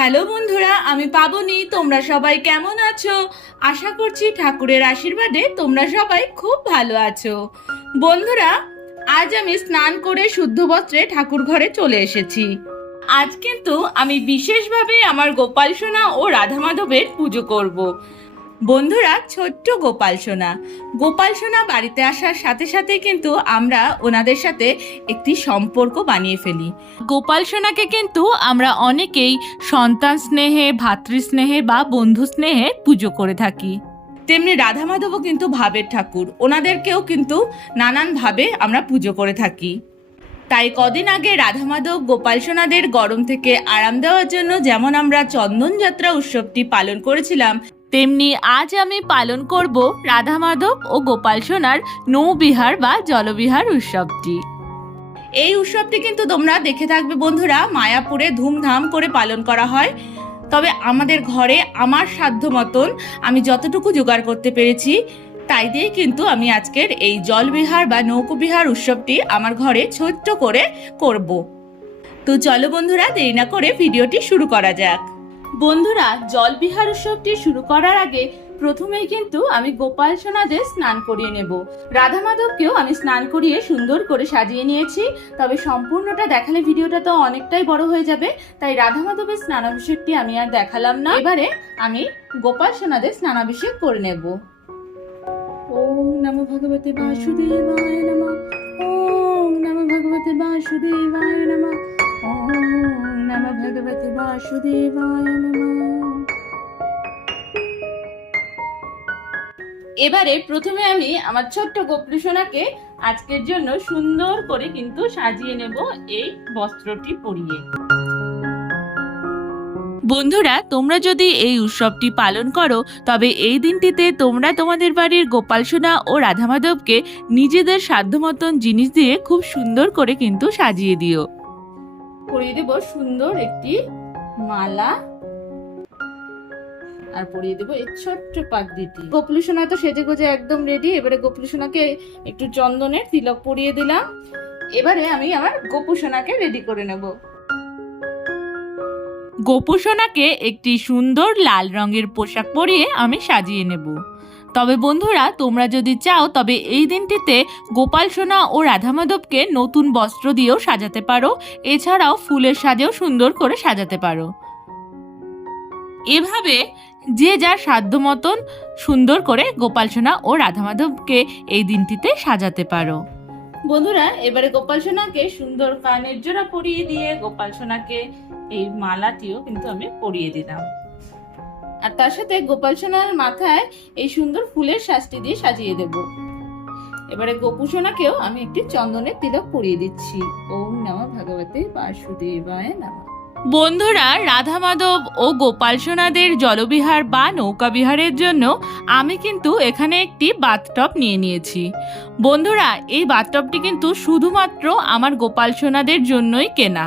Hello বন্ধুরা, আমি পাবনি, তোমরা সবাই কেমন আছো? আশা করছি ঠাকুরের আশীর্বাদে তোমরা সবাই খুব ভালো আছো। বন্ধুরা, আজ আমি স্নান করে শুদ্ধ বস্ত্রে ঠাকুর ঘরে চলে এসেছি। আজ কিন্তু আমি বিশেষভাবে আমার গোপাল সোনা ও রাধা মাধবের পুজো করব। বন্ধুরা, ছোট্ট গোপাল সোনা। গোপাল সোনা বাড়িতে আসার সাথে সাথে কিন্তু আমরা ওনাদের সাথে একটি সম্পর্ক বানিয়ে ফেলি। গোপাল সোনাকে কিন্তু আমরা অনেকেই সন্তান স্নেহে ভাতৃস্নেহে বা বন্ধু স্নেহে পুজো করে থাকি। তেমনি রাধা মাধবও কিন্তু ভাবের ঠাকুর। ওনাদেরকেও কিন্তু নানানভাবে আমরা পুজো করে থাকি। তাই কদিন আগে রাধা মাধব গোপাল সোনাদের গরম থেকে আরাম দেওয়ার জন্য যেমন আমরা চন্দন যাত্রা উৎসবটি পালন করেছিলাম তেমনি আজ আমি পালন করব রাধা মাধব ও গোপাল সোনার নৌবিহার বা জলবিহার উৎসবটি। এই উৎসবটি কিন্তু তোমরা দেখে থাকবে বন্ধুরা, মায়াপুরে ধুমধাম করে পালন করা হয়। তবে আমাদের ঘরে আমার সাধ্য মতন আমি যতটুকু জোগাড় করতে পেরেছি, তাই দিয়ে কিন্তু আমি আজকের এই জলবিহার বা নৌকোবিহার উৎসবটি আমার ঘরে ছোট্ট করে করব। তো চলো বন্ধুরা, দেরি না করে ভিডিওটি শুরু করা যাক। বন্ধুরা, জলবিহার উৎসবটি শুরু করার আগে প্রথমেই কিন্তু আমি গোপাল সোনাদের স্নান করিয়ে নেব। রাধা মাধবকেও আমি স্নান করিয়ে সুন্দর করে সাজিয়ে নিয়েছি। তবে সম্পূর্ণটা দেখালে ভিডিওটা তো অনেকটাই বড় হয়ে যাবে, তাই রাধা মাধবের স্নানাভিষেকটি আমি আর দেখালাম না। এবারে আমি গোপাল সোনাদের স্নানাভিষেক করে নেব। ওম নমো ভগবতে বাসুদেবায় নমঃ। ওম নমো ভগবতে বাসুদেবায় নমঃ। নমো ভগবতে বাসুদেবায় নমঃ এবারে প্রথমে আমি আমার ছোট্ট গোপলু সোনাকে আজকের জন্য সুন্দর করে কিন্তু সাজিয়ে নেব এই বস্ত্রটি পরিয়ে বন্ধুরা তোমরা যদি এই উৎসবটি পালন করো তবে এই দিনটিতে তোমরা তোমাদের বাড়ির গোপাল সোনা ও রাধা মাধবকে নিজেদের সাধ্য মতন জিনিস দিয়ে খুব সুন্দর করে কিন্তু সাজিয়ে দিও পরিয়ে দেব সুন্দর একটি মালা। আর পরিয়ে দেবো এই ছোট্ট পাগড়িটি। গোপলু সোনা তো সেজে গোজে একদম রেডি এবারে গোপলু সোনাকে একটু চন্দনের তিলক পরিয়ে দিলাম। এবারে আমি আমার গোপু সোনাকে রেডি করে নেব। গোপু সোনাকে একটি সুন্দর লাল রঙের পোশাক পরিয়ে আমি সাজিয়ে নেব। তবে বন্ধুরা, তোমরা যদি চাও, তবে এই দিনটিতে গোপাল সোনা ও রাধা মাধবকে নতুন বস্ত্র দিয়েও সাজাতে পারো। এছাড়াও ফুলের সাজেও সুন্দর করে সাজাতে পারো। এভাবে যে যার সাধ্য মতন সুন্দর করে গোপাল সোনা ও রাধা মাধবকে এই দিনটিতে সাজাতে পারো। বন্ধুরা, এবারে গোপাল সোনাকে সুন্দর কানের জোড়া পরিয়ে দিয়ে গোপাল সোনাকে এই মালাটিও কিন্তু আমি পরিয়ে দিলাম। আর তার সাথে গোপাল সোনার মাথায় এই সুন্দর ফুলের শাস্তি দিয়ে সাজিয়ে দেব। এবারে গোপু সোনাকেও আমি একটি চন্দনের তিলক পরিয়ে দিচ্ছি। ওম নমঃ ভগবতে বাসুদেবায় নমঃ। বন্ধুরা, রাধা মাধব ও গোপাল সোনাদের জলবিহার বা নৌকা বিহারের জন্য আমি কিন্তু এখানে একটি বাথটপ নিয়ে নিয়েছি। বন্ধুরা, এই বাথটপটি কিন্তু শুধুমাত্র আমার গোপাল সোনাদের জন্যই কেনা।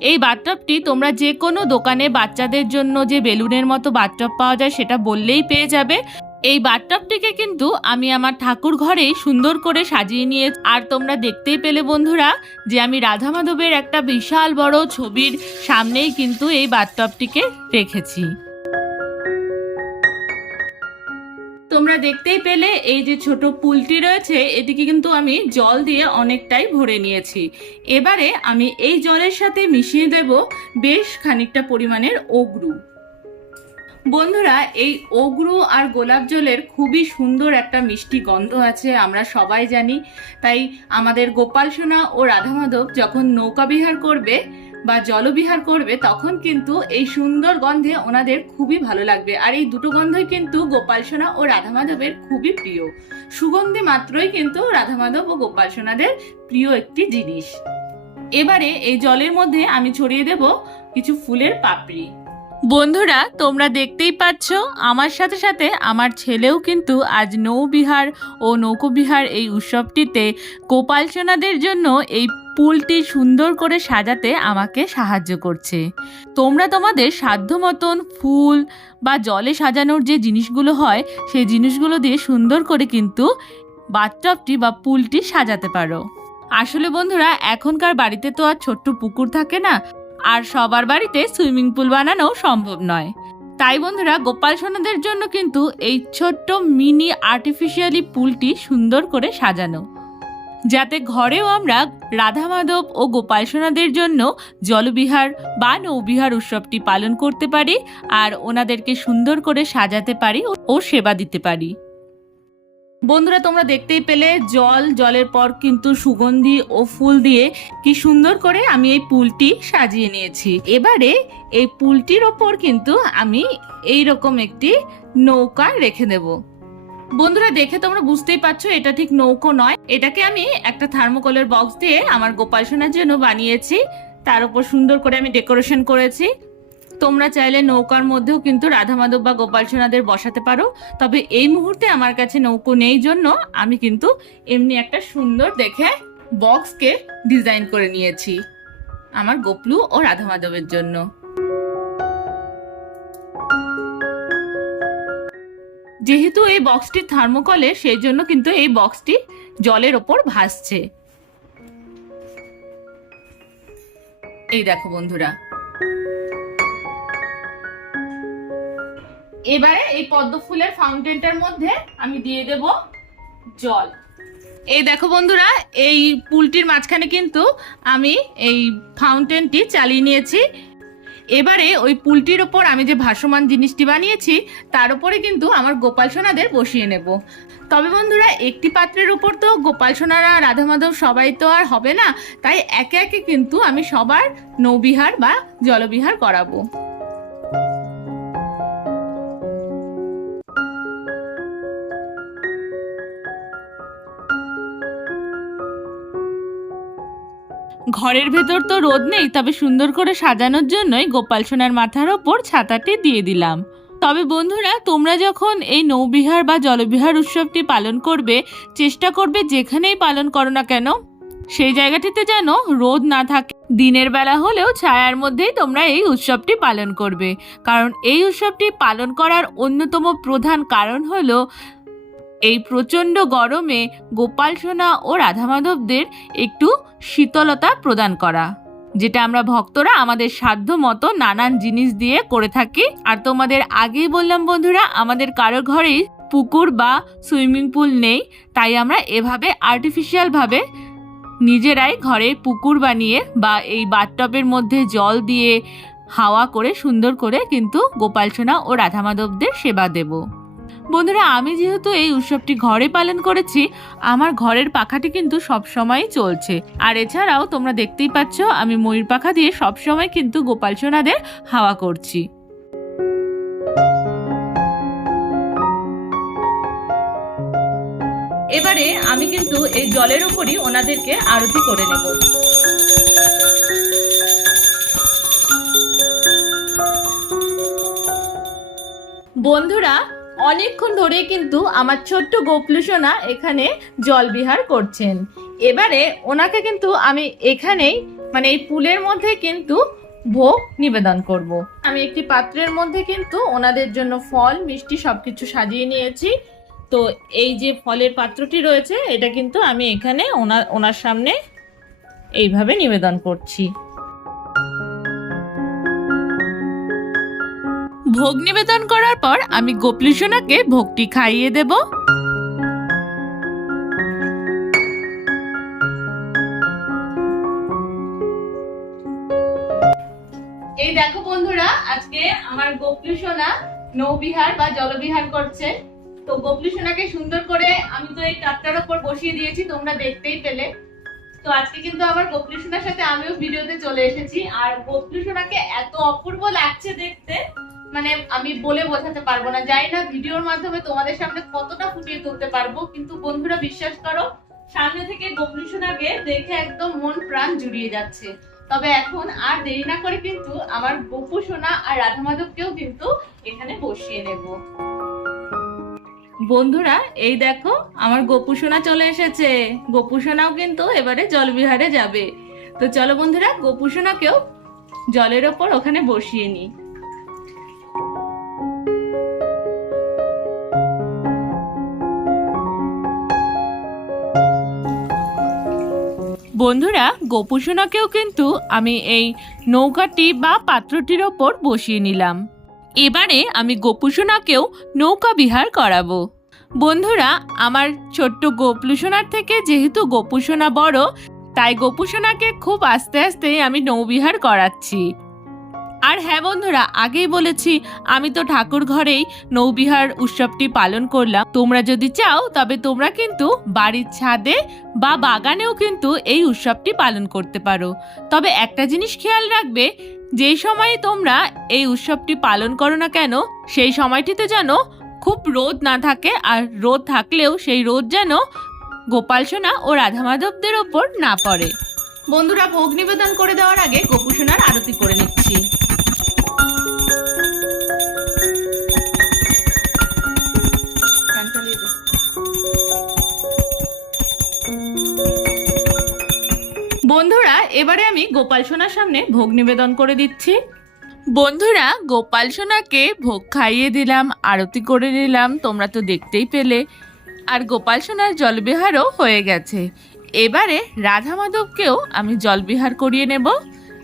এই বাথটবটি তোমরা যে কোনো দোকানে বাচ্চাদের জন্য যে বেলুনের মতো বাথটব পাওয়া যায় সেটা বললেই পেয়ে যাবে। এই বাথটবটিকে কিন্তু আমি আমার ঠাকুর ঘরেই সুন্দর করে সাজিয়ে নিয়ে আর তোমরা দেখতেই পেলে বন্ধুরা যে আমি রাধা মাধবের একটা বিশাল বড় ছবির সামনেই কিন্তু এই বাথটবটিকে রেখেছি। তোমরা দেখতেই পেলে, এই যে ছোট পুলটি রয়েছে, এটিকে কিন্তু আমি জল দিয়ে অনেকটাই ভরে নিয়েছি। এবারে আমি এই জলের সাথে মিশিয়ে দেব বেশ খানিকটা পরিমাণের অগ্রু। বন্ধুরা, এই অগ্রু আর গোলাপ জলের খুবই সুন্দর একটা মিষ্টি গন্ধ আছে, আমরা সবাই জানি। তাই আমাদের গোপাল সোনা ও রাধা মাধব যখন নৌকা বিহার করবে বা জলবিহার করবে, তখন কিন্তু এই সুন্দর গন্ধে ওনাদের খুবই ভালো লাগবে। আর এই দুটো গন্ধই কিন্তু গোপাল সোনা ও রাধা মাধবের খুবই প্রিয়। সুগন্ধি মাত্রই কিন্তু রাধা মাধব ও গোপাল সোনাদের প্রিয় একটি জিনিস। এবারে এই জলের মধ্যে আমি ছড়িয়ে দেব কিছু ফুলের পাপড়ি। বন্ধুরা, তোমরা দেখতেই পাচ্ছ, আমার সাথে সাথে আমার ছেলেও কিন্তু আজ নৌবিহার ও নৌকোবিহার এই উৎসবটিতে গোপাল সোনাদের জন্য এই পুলটি সুন্দর করে সাজাতে আমাকে সাহায্য করছে। তোমরা তোমাদের সাধ্য মতন ফুল বা জলে সাজানোর যে জিনিসগুলো হয়, সেই জিনিসগুলো দিয়ে সুন্দর করে কিন্তু বাথটবটি বা পুলটি সাজাতে পারো। আসলে বন্ধুরা, এখনকার বাড়িতে তো আর ছোট্ট পুকুর থাকে না, আর সবার বাড়িতে সুইমিং পুল বানানো সম্ভব নয়। তাই বন্ধুরা, গোপাল সোনাদের জন্য কিন্তু এই ছোট্ট মিনি আর্টিফিশিয়ালি পুলটি সুন্দর করে সাজানো। যাতে ঘরেও আমরা রাধা মাধব ও গোপাল সোনাদের জন্য জলবিহার বা নৌবিহার উৎসবটি পালন করতে পারি আর ওনাদেরকে সুন্দর করে সাজাতে পারি ও সেবা দিতে পারি। বন্ধুরা, তোমরা দেখতেই পেলে জল, জলের পর কিন্তু সুগন্ধি ও ফুল দিয়ে কি সুন্দর করে আমি এই পুলটি সাজিয়ে নিয়েছি। এবারে এই পুলটির ওপর কিন্তু আমি এই রকম একটি নৌকা রেখে দেব। বন্ধুরা, দেখে তোমরা বুঝতেই পারছ, এটা ঠিক নৌকো নয়। এটাকে আমি একটা থার্মোকলের বক্স দিয়ে আমার গোপাল সোনার জন্য বানিয়েছি। তার উপর সুন্দর করে আমি ডেকোরেশন করেছি। তোমরা চাইলে নৌকার মধ্যেও কিন্তু রাধা মাধব বা গোপাল সোনাদের বসাতে পারো। তবে এই মুহূর্তে আমার কাছে নৌকো নেই জন্য আমি কিন্তু এমনি একটা সুন্দর দেখে বক্সকে ডিজাইন করে নিয়েছি। আমার গোপলু ও রাধা মাধবের জন্য। যেহেতু এই বক্সটি থার্মোকলে সেই জন্য কিন্তু এই বক্সটি জলের ওপর ভাসছে। এই দেখো বন্ধুরা। এবারে এই পদ্ম ফুলের ফাউন্টেনটার মধ্যে আমি দিয়ে দেব জল। এই দেখো বন্ধুরা, এই পুলটির মাঝখানে কিন্তু আমি এই ফাউন্টেনটি চালিয়ে নিয়েছি। এবারে ওই পুলটির ওপর আমি যে ভাসমান জিনিসটি বানিয়েছি, তার উপরে কিন্তু আমার গোপাল সোনাদের বসিয়ে নেব। তবে বন্ধুরা, একটি পাত্রের উপর তো গোপাল সোনারা রাধা মাধব সবাই তো আর হবে না, তাই একে একে কিন্তু আমি সবার নৌবিহার বা জলবিহার করাবো। ঘরের ভেতর তো রোদ নেই, তবে সুন্দর করে সাজানোর জন্যই গোপাল সোনার মাথার ওপর ছাতাটি দিয়ে দিলাম। তবে বন্ধুরা, তোমরা যখন এই নৌবিহার বা জলবিহার উৎসবটি পালন করবে, চেষ্টা করবে যেখানেই পালন করো না কেন, সেই জায়গাটিতে যেন রোদ না থাকে। দিনের বেলা হলেও ছায়ার মধ্যেই তোমরা এই উৎসবটি পালন করবে। কারণ এই উৎসবটি পালন করার অন্যতম প্রধান কারণ হলো এই প্রচণ্ড গরমে গোপাল সোনা ও রাধা মাধবদের একটু শীতলতা প্রদান করা, যেটা আমরা ভক্তরা আমাদের সাধ্য মতো নানান জিনিস দিয়ে করে থাকি। আর তোমাদের আগেই বললাম বন্ধুরা, আমাদের কারও ঘরেই পুকুর বা সুইমিং পুল নেই, তাই আমরা এভাবে আর্টিফিশিয়ালভাবে নিজেরাই ঘরে পুকুর বানিয়ে বা এই বাথটবের মধ্যে জল দিয়ে হাওয়া করে সুন্দর করে কিন্তু গোপাল সোনা ও রাধা মাধবদের সেবা দেবো। বন্ধুরা, আমি যেহেতু এই উৎসবটি ঘরে পালন করেছি, আমার ঘরের পাখাটি কিন্তু সব সময় চলছে। আর এছাড়াও তোমরা দেখতেই পাচ্ছ, আমি ময়ূর পাখা দিয়ে সব সময় কিন্তু গোপাল সোনাদের হাওয়া করছি। এবারে আমি কিন্তু এই জলের উপরই ওনাদেরকে আরতি করে নেব। বন্ধুরা অনেকক্ষণ ধরে কিন্তু আমার ছোট্ট গোপলুসোনা এখানে জলবিহার করছেন। এবারে ওনাকে কিন্তু আমি এখানেই মানে এই পুলের মধ্যে কিন্তু ভোগ নিবেদন করব। আমি একটি পাত্রের মধ্যে কিন্তু ওনাদের জন্য ফল, মিষ্টি সবকিছু সাজিয়ে নিয়েছি। তো এই যে ফলের পাত্রটি রয়েছে, এটা কিন্তু আমি এখানে ওনার ওনার সামনে এইভাবে নিবেদন করছি। ভোগ নিবেদন করার পর আমি গোপলিসোনাকে ভোগটি খাইয়ে দেব। এই দেখো বন্ধুরা, আজকে আমার গোপলিসোনা নৌবিহার বা জলবিহার করছে। তো গোপলিসোনাকে সুন্দর করে আমি তো এই টাপটার উপর বসিয়ে দিয়েছি, তোমরা দেখতেই পেলে। তো আজকে কিন্তু আবার গোপলিসোনার সাথে আমিও ভিডিওতে চলে এসেছি। আর গোপলিসোনাকে এত অপূর্ব লাগছে দেখতে। মানে আমি বলে বোঝাতে পারব না। জানি না ভিডিওর মাধ্যমে তোমাদের সামনে কতটা ফুটিয়ে তুলতে পারব, কিন্তু বন্ধুরা বিশ্বাস করো, সামনে থেকে গোপনী সোনাকে দেখে একদম মন প্রাণ জুড়িয়ে যাচ্ছে। তবে এখন আর দেরি না করে কিন্তু আমার গোপু সোনা আর রাধা মাধবকেও কিন্তু এখানে বসিয়ে নেব বন্ধুরা, এই দেখো, আমার গোপু সোনা চলে এসেছে। গোপু সোনাও কিন্তু এবারে জলবিহারে যাবে। তো চলো বন্ধুরা, গোপু সোনাকেও জলের ওপর ওখানে বসিয়ে নিই। বন্ধুরা, গোপুসোনাকেও কিন্তু আমি এই নৌকাটি বা পাত্রটির ওপর বসিয়ে নিলাম। এবারে আমি গোপুসোনাকেও নৌকা বিহার করাবো। বন্ধুরা, আমার ছোট্ট গোপলুসোনার থেকে যেহেতু গোপুসোনা বড়, তাই গোপুসোনাকে খুব আস্তে আস্তে আমি নৌবিহার করাচ্ছি। আর হ্যাঁ বন্ধুরা, আগেই বলেছি, আমি তো ঠাকুর ঘরেই নৌবিহার উৎসবটি পালন করলাম। তোমরা যদি চাও, তবে তোমরা কিন্তু বাড়ির ছাদে বা বাগানেও কিন্তু এই উৎসবটি পালন করতে পারো। তবে একটা জিনিস খেয়াল রাখবে, যেই সময়ে তোমরা এই উৎসবটি পালন করো না কেন, সেই সময়টিতে যেন খুব রোদ না থাকে, আর রোদ থাকলেও সেই রোদ যেন গোপাল সোনা ও রাধা মাধবদের ওপর না পড়ে। বন্ধুরা, ভোগ নিবেদন করে দেওয়ার আগে গোপু সোনার আরতি করে নিচ্ছি। এবারে আমি গোপাল সোনার সামনে ভোগ নিবেদন করে দিচ্ছি। বন্ধুরা, গোপাল সোনাকে ভোগ খাইয়ে দিলাম, আরতি করে নিলাম, তোমরা তো দেখতেই পেলে। আর গোপাল সোনার জলবিহারও হয়ে গেছে। এবারে রাধা মাধবকেও আমি জলবিহার করিয়ে নেব।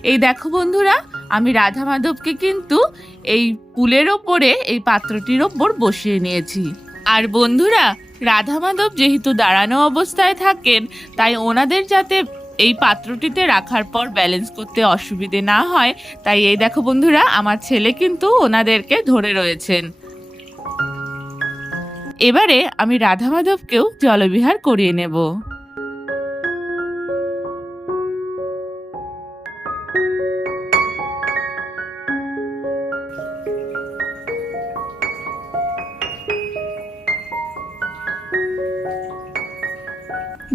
এই দেখো বন্ধুরা, আমি রাধা মাধবকে কিন্তু এই পুলের ওপরে, এই পাত্রটির ওপর বসিয়ে নিয়েছি। আর বন্ধুরা, রাধা মাধব যেহেতু দাঁড়ানো অবস্থায় থাকেন, তাই ওনাদের যাতে এই পাত্রটিতে রাখার পর ব্যালেন্স করতে অসুবিধে না হয়। তাই এই দেখো বন্ধুরা, আমার ছেলে কিন্তু ওনাদেরকে ধরে রয়েছেন। এবারে আমি রাধা মাধবকেও জলবিহার করিয়ে নেব।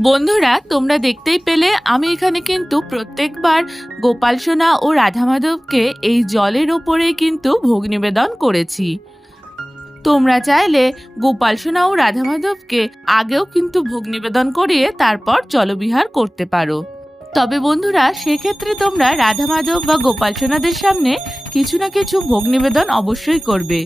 বন্ধুরা, তোমরা দেখতেই পেলে আমি এখানে কিন্তু প্রত্যেকবার গোপাল সোনা ও রাধা মাধবকে এই জলের ওপরে কিন্তু ভোগ নিবেদন করেছি। তোমরা চাইলে গোপাল সোনা ও রাধা মাধবকে আগেও কিন্তু ভোগ নিবেদন করিয়ে তারপর জলবিহার করতে পারো। তবে বন্ধুরা, সেক্ষেত্রে তোমরা রাধা মাধব বা গোপাল সোনাদের সামনে কিছু না কিছু ভোগ নিবেদন অবশ্যই করবে।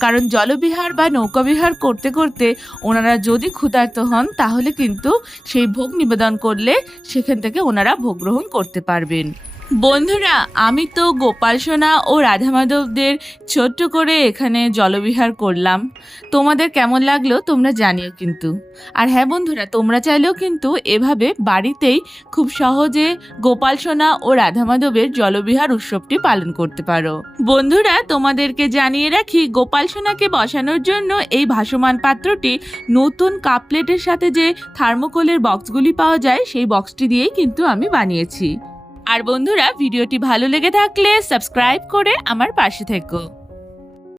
কারণ জলবিহার বা নৌকাবিহার করতে করতে ওনারা যদি ক্ষুধার্ত হন, তাহলে কিন্তু সেই ভোগ নিবেদন করলে সেখান থেকে ওনারা ভোগ গ্রহণ করতে পারবেন। বন্ধুরা, আমি তো গোপাল সোনা ও রাধা মাধবদের ছোট্ট করে এখানে জলবিহার করলাম। তোমাদের কেমন লাগল তোমরা জানিও কিন্তু। আর হ্যাঁ বন্ধুরা, তোমরা চাইলেও কিন্তু এভাবে বাড়িতেই খুব সহজে গোপাল সোনা ও রাধা মাধবের জলবিহার উৎসবটি পালন করতে পারো। বন্ধুরা, তোমাদেরকে জানিয়ে রাখি, গোপাল সোনাকে বসানোর জন্য এই ভাসমান পাত্রটি নতুন কাপ প্লেটের সাথে যে থার্মোকোলের বক্সগুলি পাওয়া যায়, সেই বক্সটি দিয়েই কিন্তু আমি বানিয়েছি। আর বন্ধুরা ভিডিওটি ভালো লেগে থাকলে সাবস্ক্রাইব করে আমার পাশে থেকো।